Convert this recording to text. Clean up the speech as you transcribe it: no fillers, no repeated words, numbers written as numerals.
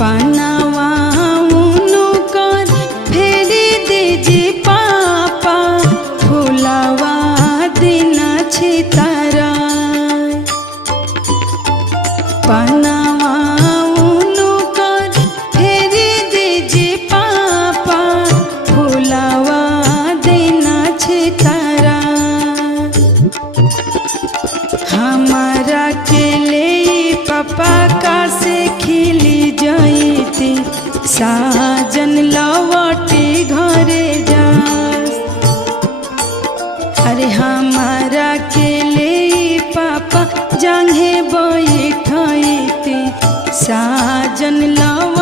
पनावा उनकर फेरी दीजी पापा फुलावा दिन छितारा पनावा उनकर फेरी दीजी पापा फुलावा दिन छितारा हमारा के ले पापा का से खिली जाइती साजन लवटी घरे जा अरे हमारा के ले पापा जंघे बैठती साजन लव